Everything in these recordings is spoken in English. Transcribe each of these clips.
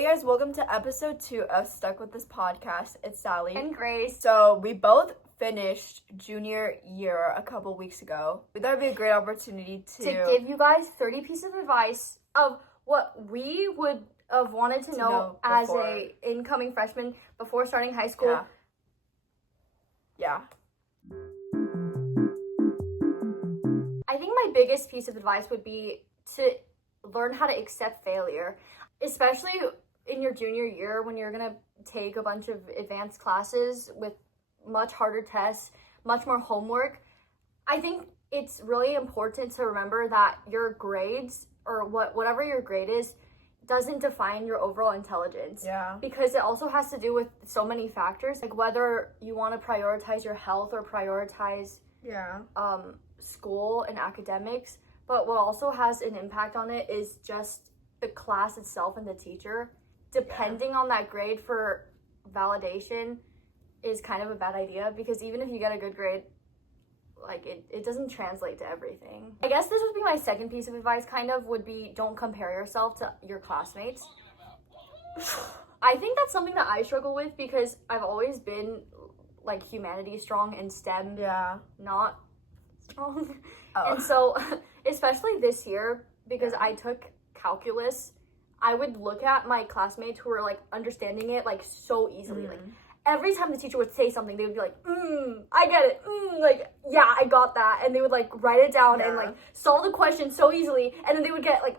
Hey guys, welcome to episode 2 of Stuck with This Podcast. It's Sally. And Grace. So we both finished junior year a couple weeks ago. We thought it'd be a great opportunity to give you guys 30 pieces of advice of what we would have wanted to know as a incoming freshman before starting high school. Yeah. I think my biggest piece of advice would be to learn how to accept failure, especially in your junior year when you're going to take a bunch of advanced classes with much harder tests, much more homework. I think it's really important to remember that your grades or whatever your grade is doesn't define your overall intelligence. Yeah. Because it also has to do with so many factors, like whether you want to prioritize your health or prioritize school and academics. But what also has an impact on it is just the class itself and the teacher. Depending on that grade for validation is kind of a bad idea, because even if you get a good grade, like it doesn't translate to everything. I guess this would be my second piece of advice, would be don't compare yourself to your classmates. I think that's something that I struggle with because I've always been like humanities strong and STEM not strong. And so especially this year, because I took calculus, I would look at my classmates who were like understanding it like so easily. Like every time the teacher would say something, they would be like, I get it. Like, yeah, I got that. And they would like write it down and like solve the question so easily. And then they would get like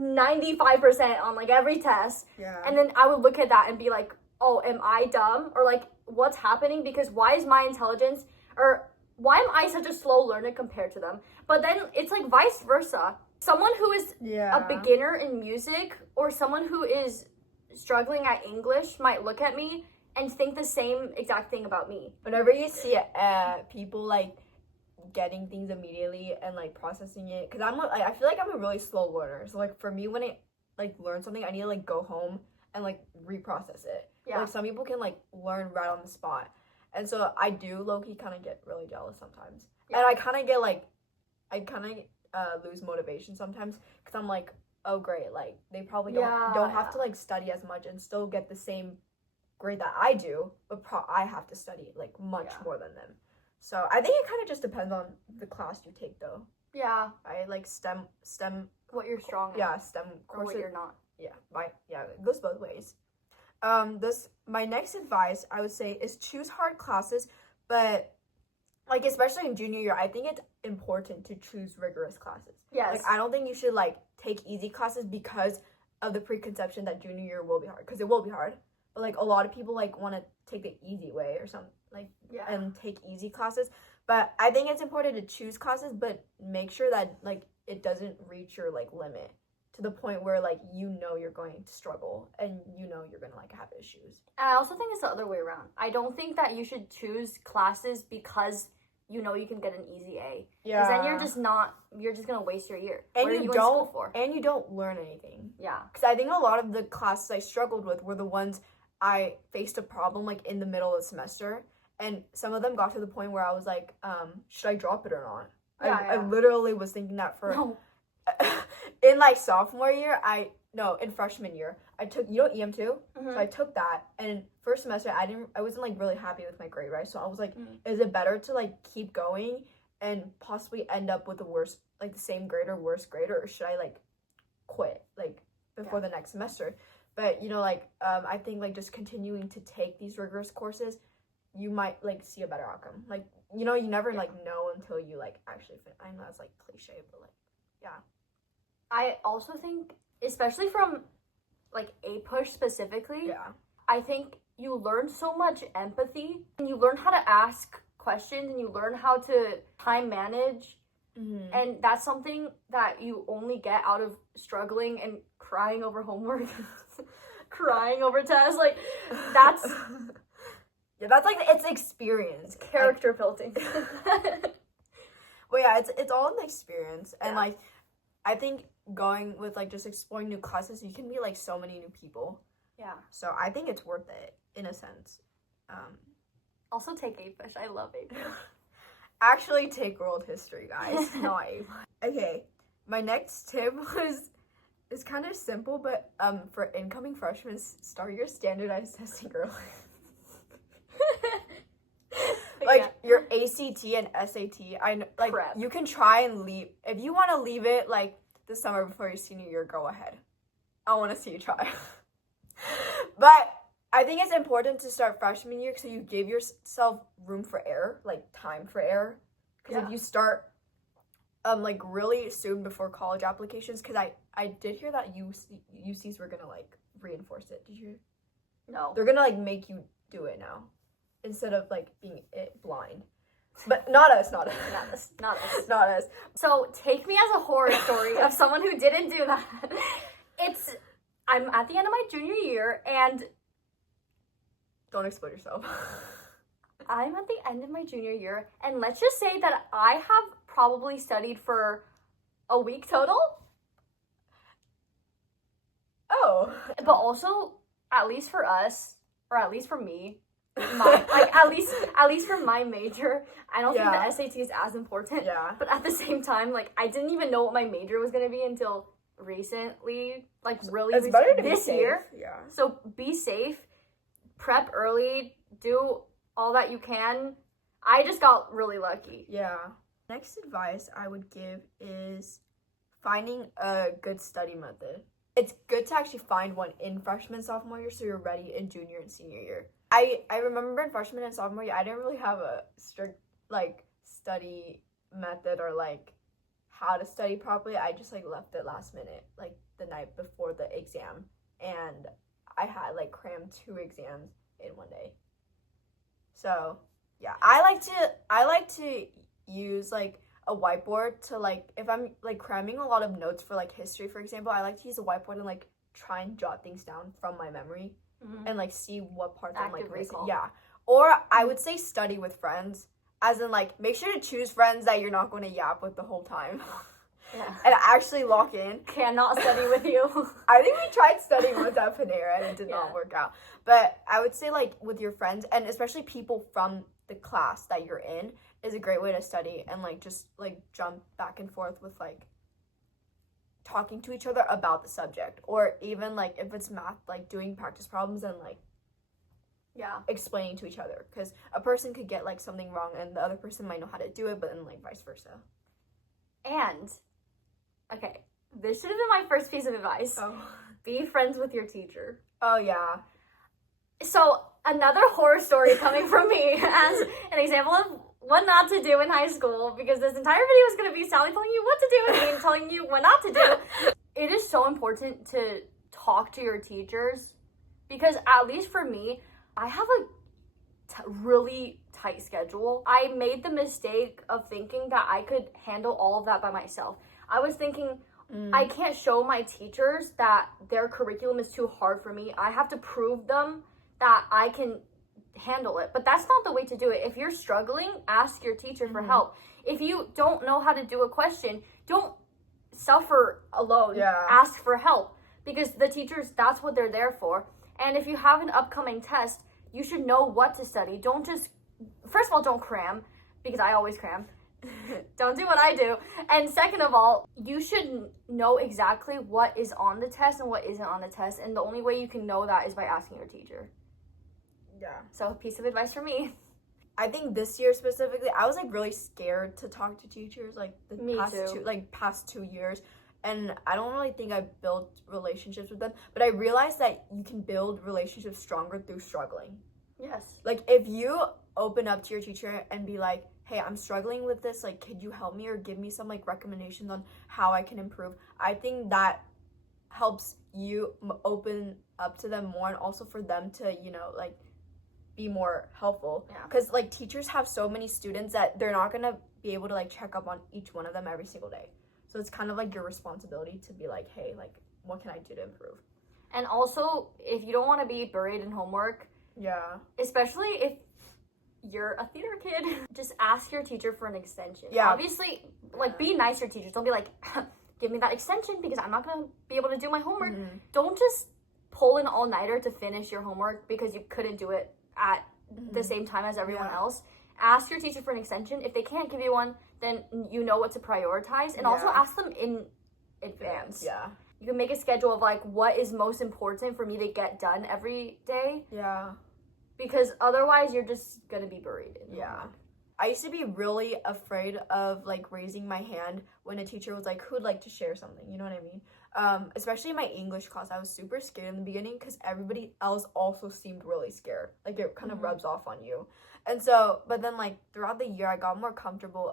95% on like every test. Yeah. And then I would look at that and be like, oh, am I dumb? Or like, what's happening? Because why is my intelligence, or why am I such a slow learner compared to them? But then it's like vice versa. Someone who is a beginner in music or someone who is struggling at English might look at me and think the same exact thing about me. Whenever you see people like getting things immediately and like processing it, because I feel like I'm a really slow learner. So like for me, when I like learn something, I need to like go home and like reprocess it. Yeah. Like some people can like learn right on the spot, and so I do low-key kind of get really jealous sometimes, and I kind of get like lose motivation sometimes because I'm like, oh great, like they probably don't have to like study as much and still get the same grade that I do, but I have to study like much more than them. So I think it kind of just depends on the class you take though. Yeah. I like STEM what you're strong at. Yeah, STEM courses. Or what you're not. Yeah, it goes both ways. My next advice I would say is choose hard classes, but like especially in junior year, I think it's important to choose rigorous classes. Yes. Like I don't think you should like take easy classes because of the preconception that junior year will be hard, because it will be hard. But like a lot of people like want to take the easy way or something and take easy classes. But I think it's important to choose classes, but make sure that like it doesn't reach your like limit to the point where like you're going to struggle and you're gonna like have issues. And I also think it's the other way around. I don't think that you should choose classes because you can get an easy A. Yeah. Because then you're just gonna waste your year. And what are you going to school for? And you don't learn anything. Yeah. Because I think a lot of the classes I struggled with were the ones I faced a problem like in the middle of the semester, and some of them got to the point where I was like, should I drop it or not? I literally was thinking that for in like sophomore year, in freshman year, I took EM2, so I took that, and first semester I wasn't like really happy with my grade, right? So I was like, is it better to like keep going and possibly end up with the same grade or worse grade, or should I like quit like before the next semester? But I think like just continuing to take these rigorous courses, you might like see a better outcome. Like you never like know until you like actually fit. I know that's like cliche, but like I also think, especially from like A-Push specifically, I think you learn so much empathy, and you learn how to ask questions, and you learn how to time manage. And that's something that you only get out of struggling and crying over homework, crying over tests. Like that's that's like it's experience, character building. Well, yeah, it's all in the experience, and like I think going with like just exploring new classes, you can meet like so many new people. Yeah. So I think it's worth it in a sense. Also take A-Push. I love A-Push. Actually take world history, guys. Not A-Push. Okay, my next tip was It's kind of simple, but for incoming freshmen, start your standardized testing early. Like your ACT and SAT, I know, like Prep. You can try and leave if you want to leave it like the summer before your senior year. Go ahead. I want to see you try. But I think it's important to start freshman year so you give yourself room for error, like time for error. Because if you start like really soon before college applications, because I did hear that UCs were gonna like reinforce it. Did you? No. They're gonna like make you do it now instead of like being blind. But not us. So take me as a horror story of someone who didn't do that. I'm at the end of my junior year and don't exploit yourself. I'm at the end of my junior year and let's just say that I have probably studied for a week total. Oh. But also, at least for us, or at least for me, at least for my major, I don't think the SAT is as important. Yeah. But at the same time, like I didn't even know what my major was gonna be until recently, like really it's better to this be safe. Year. Yeah. So be safe, prep early, do all that you can. I just got really lucky. Yeah. Next advice I would give is finding a good study method. It's good to actually find one in freshman, sophomore year so you're ready in junior and senior year. I remember in freshman and sophomore year, I didn't really have a strict, like, study method or, like, how to study properly. I just, like, left it last minute, like, the night before the exam. And I had, like, crammed 2 exams in one day. So, yeah. I like to use, like, a whiteboard to, like, if I'm, like, cramming a lot of notes for, like, history, for example, I like to use a whiteboard and, like, try and jot things down from my memory and, like, see what parts I'm, like, missing. Yeah. Or I would say study with friends, as in, like, make sure to choose friends that you're not going to yap with the whole time. Yeah. And actually lock in. Cannot study with you. I think we tried studying with that Panera and it did not work out. But I would say, like, with your friends, and especially people from the class that you're in, is a great way to study and, like, just, like, jump back and forth with, like, talking to each other about the subject. Or even, like, if it's math, like, doing practice problems and, like, explaining to each other. Because a person could get, like, something wrong and the other person might know how to do it, but then, like, vice versa. And, okay, this should have been my first piece of advice. Oh. Be friends with your teacher. Oh, yeah. So, another horror story coming from me as an example of what not to do in high school, because this entire video is going to be Sally telling you what to do and me telling you what not to do. It is so important to talk to your teachers, because at least for me, I have a really tight schedule. I made the mistake of thinking that I could handle all of that by myself. I was thinking, I can't show my teachers that their curriculum is too hard for me. I have to prove them that I can handle it. But that's not the way to do it. If you're struggling, ask your teacher for help. If you don't know how to do a question, don't suffer alone. Ask for help, because the teachers, that's what they're there for. And if you have an upcoming test, you should know what to study. Don't just, first of all, don't cram, because I always cram. Don't do what I do. And second of all, you should know exactly what is on the test and what isn't on the test. And the only way you can know that is by asking your teacher. Yeah. So a piece of advice for me. I think this year specifically, I was, like, really scared to talk to teachers, like, past 2 years. And I don't really think I built relationships with them. But I realized that you can build relationships stronger through struggling. Yes. Like, if you open up to your teacher and be like, hey, I'm struggling with this, like, could you help me or give me some, like, recommendations on how I can improve? I think that helps you open up to them more, and also for them to, you know, like, be more helpful. Because, like, teachers have so many students that they're not going to be able to, like, check up on each one of them every single day. So it's kind of, like, your responsibility to be like, hey, like, what can I do to improve? And also, if you don't want to be buried in homework, especially if you're a theater kid, just ask your teacher for an extension. Obviously, like, be nice to your teachers. Don't be like, give me that extension because I'm not going to be able to do my homework. Don't just pull an all-nighter to finish your homework because you couldn't do it at the same time as everyone else. Ask your teacher for an extension. If they can't give you one, then you know what to prioritize. And also ask them in advance. You can make a schedule of like what is most important for me to get done every day. Yeah. Because otherwise you're just gonna be buried in I used to be really afraid of like raising my hand when a teacher was like, who'd like to share something, you know what I mean? Especially in my English class, I was super scared in the beginning because everybody else also seemed really scared. Like it kind of rubs off on you. And so, but then like throughout the year, I got more comfortable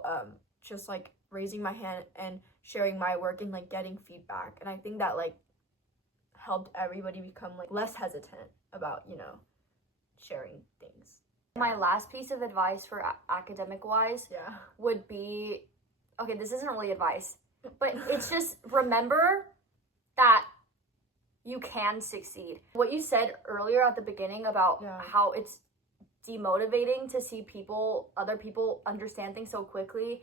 just like raising my hand and sharing my work and like getting feedback. And I think that like helped everybody become like less hesitant about, you know, sharing things. My last piece of advice for academic wise would be, okay, this isn't really advice, but it's just remember that you can succeed. What you said earlier at the beginning about how it's demotivating to see other people understand things so quickly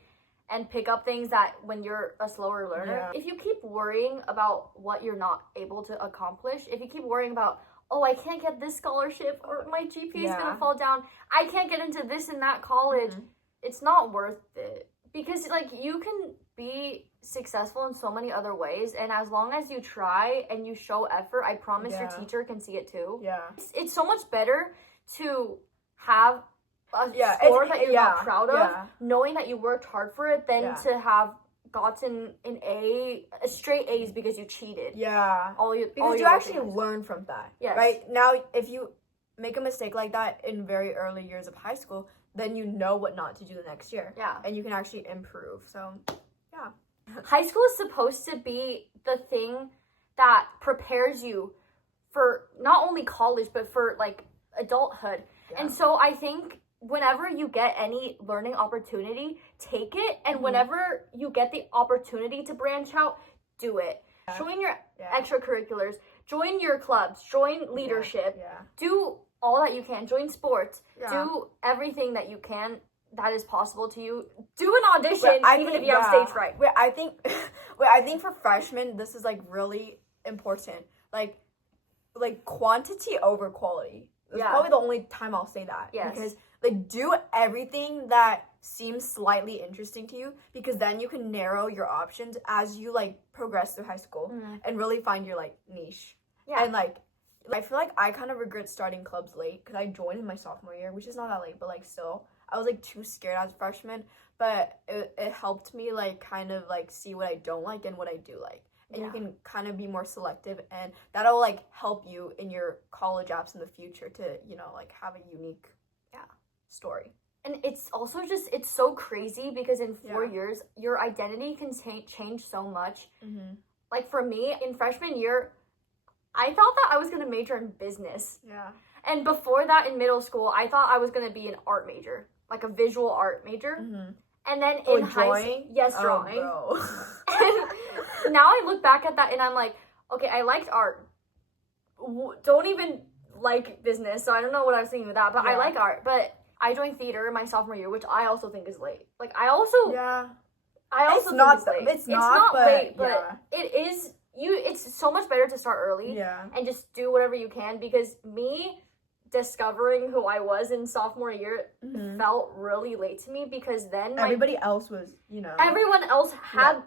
and pick up things that when you're a slower learner. If you keep worrying about what you're not able to accomplish, if you keep worrying about, oh, I can't get this scholarship, or my GPA is going to fall down, I can't get into this and that college, it's not worth it. Because, like, you can be successful in so many other ways, and as long as you try and you show effort, I promise your teacher can see it too. It's so much better to have a score that you're not proud of, knowing that you worked hard for it, than to have gotten an A, straight A's because you cheated. Because you actually learn from that. Right? Now, if you make a mistake like that in very early years of high school, then you know what not to do the next year. And you can actually improve. So, high school is supposed to be the thing that prepares you for not only college, but for, like, adulthood. And so I think whenever you get any learning opportunity, take it. And whenever you get the opportunity to branch out, do it. Join your extracurriculars, join your clubs, join leadership, do all that you can, join sports, do everything that you can that is possible to you. Do an audition, even if you have stage fright. I think for freshmen, this is like really important. Like quantity over quality. It's probably the only time I'll say that. Because like do everything that seems slightly interesting to you, because then you can narrow your options as you like progress through high school and really find your like niche. And like I feel like I kind of regret starting clubs late because I joined in my sophomore year, which is not that late, but like still I was like too scared as a freshman, but it helped me like kind of like see what I don't like and what I do like. And you can kind of be more selective, and that'll like help you in your college apps in the future to, you know, like have a unique story. And it's also just, it's so crazy because in 4 years, your identity can change so much. Like for me, in freshman year, I thought that I was going to major in business. And before that, in middle school, I thought I was going to be an art major, like a visual art major. And then in high school, drawing. And now I look back at that and I'm like, okay, I liked art. Don't even like business, so I don't know what I was thinking with that, but I like art. But I joined theater my sophomore year, which I also think is late. Like I also it's think not it's late. It's not late, but it is. It's so much better to start early and just do whatever you can, because me discovering who I was in sophomore year felt really late to me, because then everybody else was, you know, everyone else had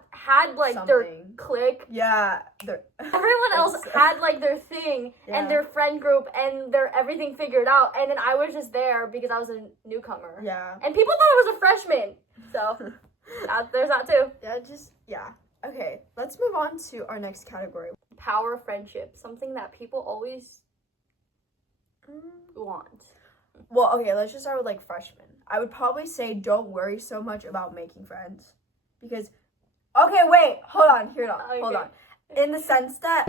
like something. Their clique. Everyone else had like their thing and their friend group and their everything figured out, and then I was just there because I was a newcomer. And people thought I was a freshman. So there's that too. Okay, let's move on to our next category. Power friendship, something that people always want. Well, okay, let's just start with like freshmen. I would probably say don't worry so much about making friends, because hold on. In the sense that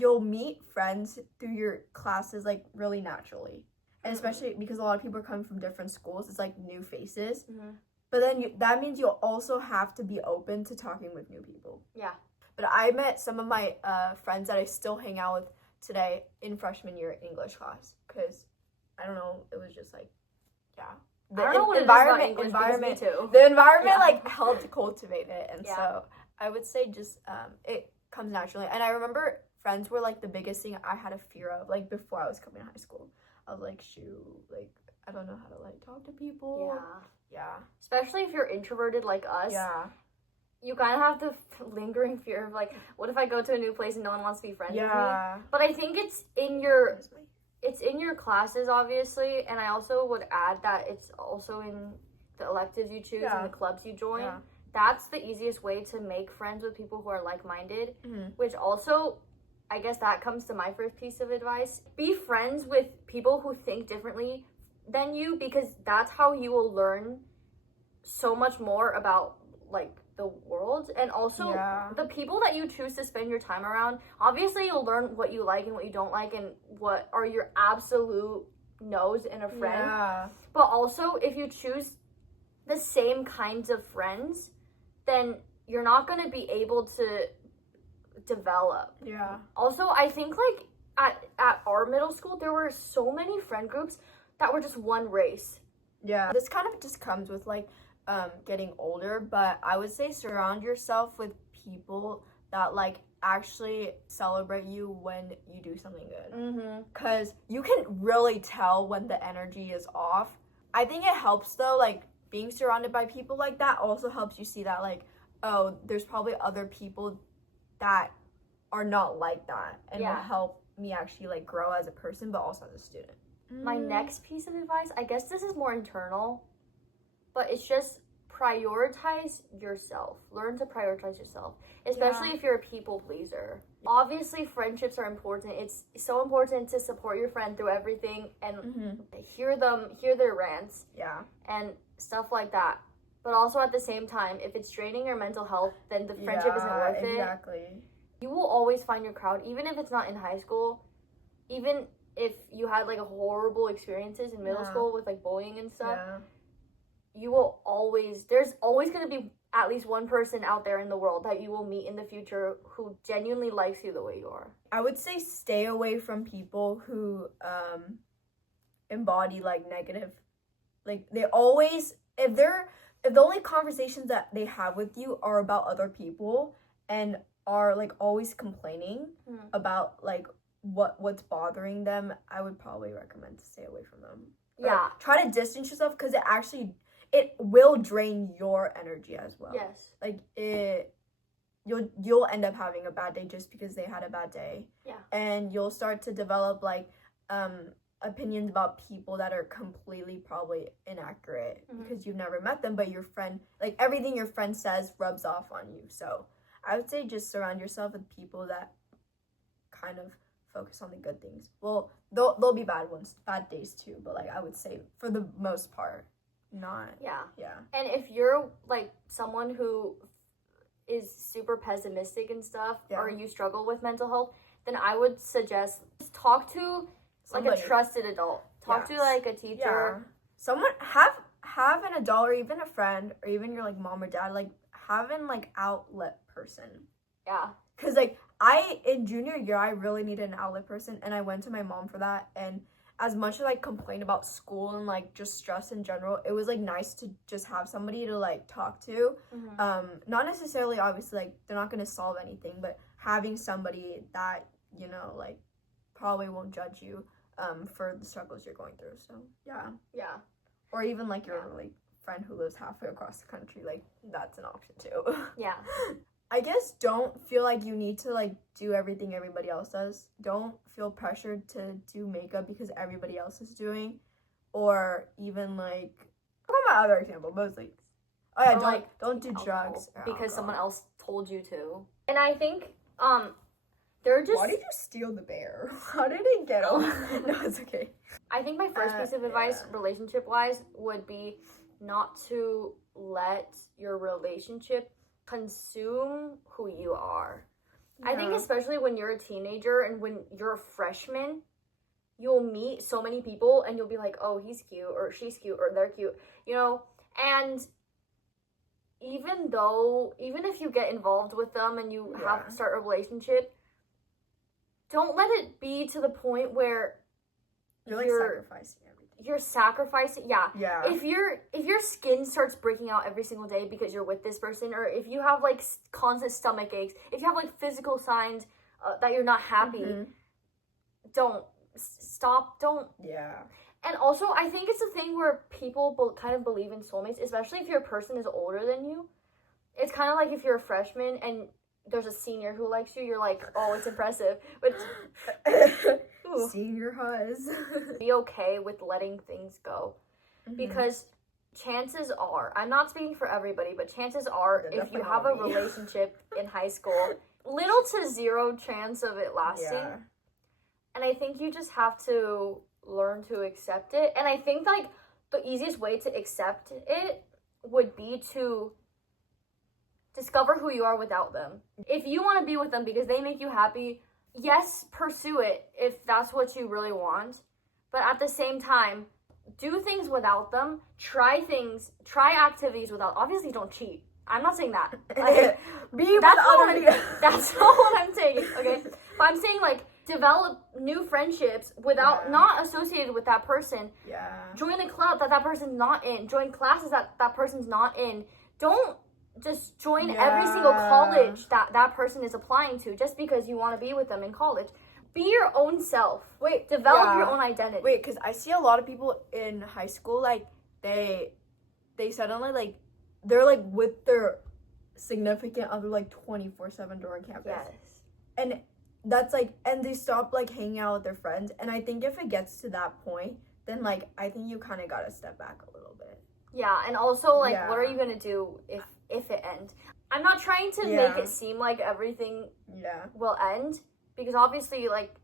you'll meet friends through your classes like really naturally, and especially because a lot of people are coming from different schools, it's like new faces. But then that means you'll also have to be open to talking with new people. But I met some of my friends that I still hang out with today in freshman year English class, because I don't know, it was just like the environment like helped cultivate it, and so I would say just it comes naturally. And I remember friends were like the biggest thing I had a fear of, like before I was coming to high school. I was like, like I don't know how to like talk to people. Especially if you're introverted like us. you kind of have the lingering fear of, like, what if I go to a new place and no one wants to be friends with me? But I think it's in your classes, obviously, and I also would add that it's also in the electives you choose and the clubs you join. That's the easiest way to make friends with people who are like-minded, which also, I guess that comes to my first piece of advice. Be friends with people who think differently than you, because that's how you will learn so much more about, like, the world. And also the people that you choose to spend your time around, obviously you'll learn what you like and what you don't like and what are your absolute no's in a friend. But also, if you choose the same kinds of friends, then you're not going to be able to develop. Also, I think, like, at our middle school, there were so many friend groups that were just one race. This kind of just comes with, like, getting older, but I would say surround yourself with people that, like, actually celebrate you when you do something good. Because you can really tell when the energy is off. I think it helps, though, like, being surrounded by people like that also helps you see that, like, oh, there's probably other people that are not like that, and will help me actually, like, grow as a person, but also as a student. My next piece of advice, I guess this is more internal, but it's just prioritize yourself. Learn to prioritize yourself, especially if you're a people pleaser. Obviously, friendships are important. It's so important to support your friend through everything and hear their rants, and stuff like that. But also at the same time, if it's draining your mental health, then the friendship isn't worth it. You will always find your crowd, even if it's not in high school, even if you had, like, a horrible experiences in middle school with, like, bullying and stuff. You will there's always going to be at least one person out there in the world that you will meet in the future who genuinely likes you the way you are. I would say stay away from people who embody, like, negative, like, they always, if the only conversations that they have with you are about other people and are, like, always complaining about, like, what's bothering them, I would probably recommend to stay away from them. Or try to distance yourself, because it will drain your energy as well. Like, you'll end up having a bad day just because they had a bad day. And you'll start to develop, like, opinions about people that are completely probably inaccurate because you've never met them, but your friend, like, everything your friend says rubs off on you. So I would say just surround yourself with people that kind of focus on the good things. Well, there'll be bad days too, but, like, I would say for the most part, not. And if you're, like, someone who is super pessimistic and stuff, or you struggle with mental health, then I would suggest just talk to somebody, like, a trusted adult. Talk to, like, a teacher. Someone, have an adult or even a friend or even your, like, mom or dad, like, have an, like, outlet person. Because, like, in junior year, I really needed an outlet person, and I went to my mom for that. And as much as I complained about school and, like, just stress in general, it was, like, nice to just have somebody to, like, talk to. Not necessarily, obviously, like, they're not going to solve anything, but having somebody that, you know, like, probably won't judge you for the struggles you're going through. So, or even, like, your like, friend who lives halfway across the country, like, that's an option too. I guess don't feel like you need to, like, do everything everybody else does. Don't feel pressured to do makeup because everybody else is doing. Or even, like, what about my other example? Mostly. Don't do drugs. Because someone else told you to. And I think, they're just... Why did you steal the bear? How did it get over? No, it's okay. I think my first piece of advice, relationship-wise, would be not to let your relationship consume who you are. I think especially when you're a teenager and when you're a freshman, you'll meet so many people and you'll be like, oh, he's cute or she's cute or they're cute, you know? And even if you get involved with them and you have to start a relationship, don't let it be to the point where you're sacrificing everything. You're sacrificing, If your skin starts breaking out every single day because you're with this person, or if you have, like, constant stomach aches, if you have, like, physical signs that you're not happy, don't. And also, I think it's a thing where people kind of believe in soulmates, especially if your person is older than you. it's kind of like if you're a freshman and there's a senior who likes you, you're like, oh, it's impressive. But senior highs. Be okay with letting things go. Because chances are, I'm not speaking for everybody, but chances are if you have a relationship in high school, little to zero chance of it lasting. Yeah. And I think you just have to learn to accept it. And I think like the easiest way to accept it would be to discover who you are without them. If you want to be with them because they make you happy, yes, pursue it if that's what you really want. But at the same time, do things without them. Try activities without. Obviously, don't cheat. I'm not saying that. Like, that's not what I'm saying. Okay, but I'm saying like develop new friendships without not associated with that person. Yeah. Join a club that person's not in. Join classes that person's not in. Don't just join every single college that person is applying to just because you want to be with them in college. Be your own self. Develop your own identity. Because I see a lot of people in high school, like, they suddenly, like, they're, like, with their significant other, like, 24/7 during campus. Yes. And that's, like, and they stop, like, hanging out with their friends. And I think if it gets to that point, then, like, I think you kind of got to step back a little bit. Yeah, and also, like, what are you going to do if it ends? I'm not trying to make it seem like everything will end. Because obviously, like,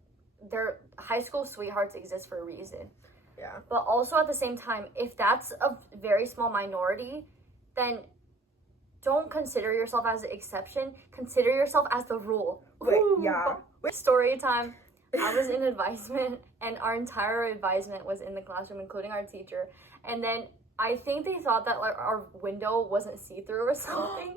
their high school sweethearts exist for a reason. Yeah. But also at the same time, if that's a very small minority, then don't consider yourself as the exception. Consider yourself as the rule. Story time. I was in advisement, and our entire advisement was in the classroom, including our teacher. And then I think they thought that, like, our window wasn't see-through or something.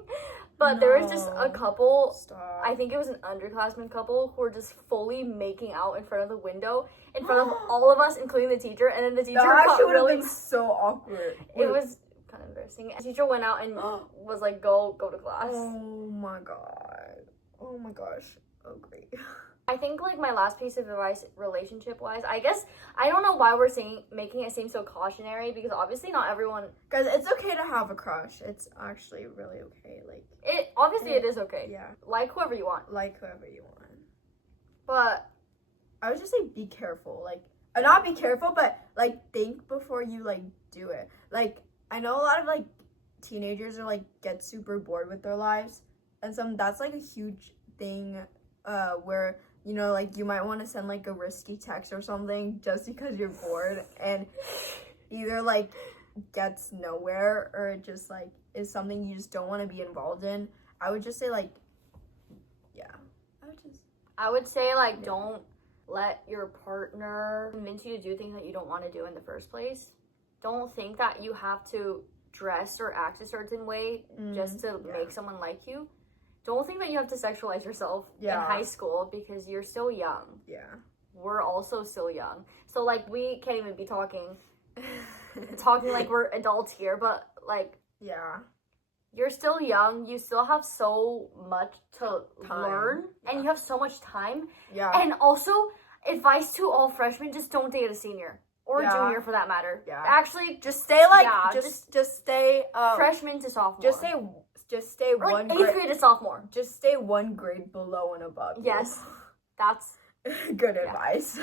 But there was just a couple, I think it was an underclassmen couple, who were just fully making out in front of the window, in front of all of us, including the teacher. And then the teacher got really... been so awkward. It was kind of embarrassing. The teacher went out and was like, go to class. Oh my god. Oh my gosh. Oh, great. I think, like, my last piece of advice, relationship-wise, I guess, I don't know why we're making it seem so cautionary, because obviously not everyone... Guys, it's okay to have a crush. It's actually really okay. Like, it is okay. Yeah. Like whoever you want. But... I would just say be careful. Like, not be careful, but, like, think before you, like, do it. Like, I know a lot of, like, teenagers are, like, get super bored with their lives, and that's, like, a huge thing, where... You know, like, you might want to send, like, a risky text or something just because you're bored, and either, like, gets nowhere, or it just, like, is something you just don't want to be involved in. I would just say, like, I would say, like, don't let your partner convince you to do things that you don't want to do in the first place. Don't think that you have to dress or act a certain way just to make someone like you. Don't think that you have to sexualize yourself in high school because you're still young. Yeah. We're also still young. So, like, we can't even be talking like we're adults here, but, like... Yeah. You're still young. You still have so much to learn. Yeah. And you have so much time. Yeah. And also, advice to all freshmen, just don't date a senior. Or a junior, for that matter. Yeah. Actually... Just stay, like... Just stay... freshman to sophomore. Just stay or one like 8th grade to sophomore. Just stay one grade below and above. Yes. That's good advice.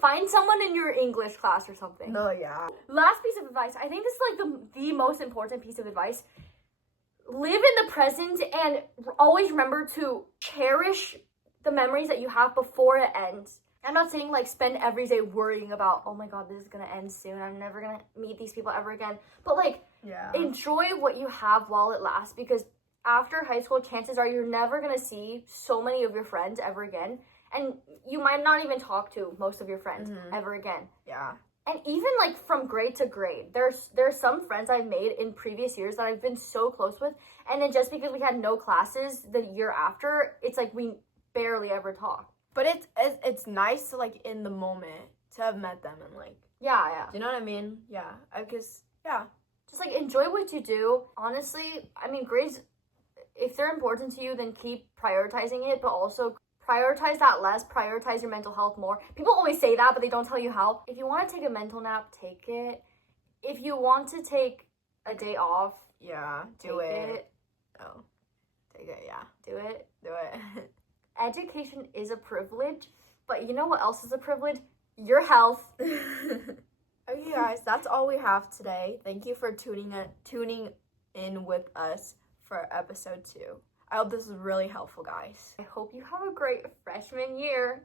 Find someone in your English class or something. No, yeah. Last piece of advice. I think this is like the most important piece of advice. Live in the present and always remember to cherish the memories that you have before it ends. I'm not saying, like, spend every day worrying about, oh my god, this is gonna end soon. I'm never gonna meet these people ever again. But, like, enjoy what you have while it lasts, because after high school, chances are you're never gonna see so many of your friends ever again. And you might not even talk to most of your friends ever again. Yeah. And even, like, from grade to grade, there's some friends I've made in previous years that I've been so close with. And then just because we had no classes the year after, it's like we barely ever talk. But it's nice to, like, in the moment to have met them and, like... Yeah. Do you know what I mean? Yeah. Just, like, enjoy what you do. Honestly, I mean, grades, if they're important to you, then keep prioritizing it, but also prioritize that less, prioritize your mental health more. People always say that, but they don't tell you how. If you want to take a mental nap, take it. If you want to take a day off... Yeah, do it. Oh. Take it, yeah. Do it. Do it. Education is a privilege, but you know what else is a privilege? Your health. Okay, guys, that's all we have today. Thank you for tuning in with us for episode 2. I hope this is really helpful, guys. I hope you have a great freshman year.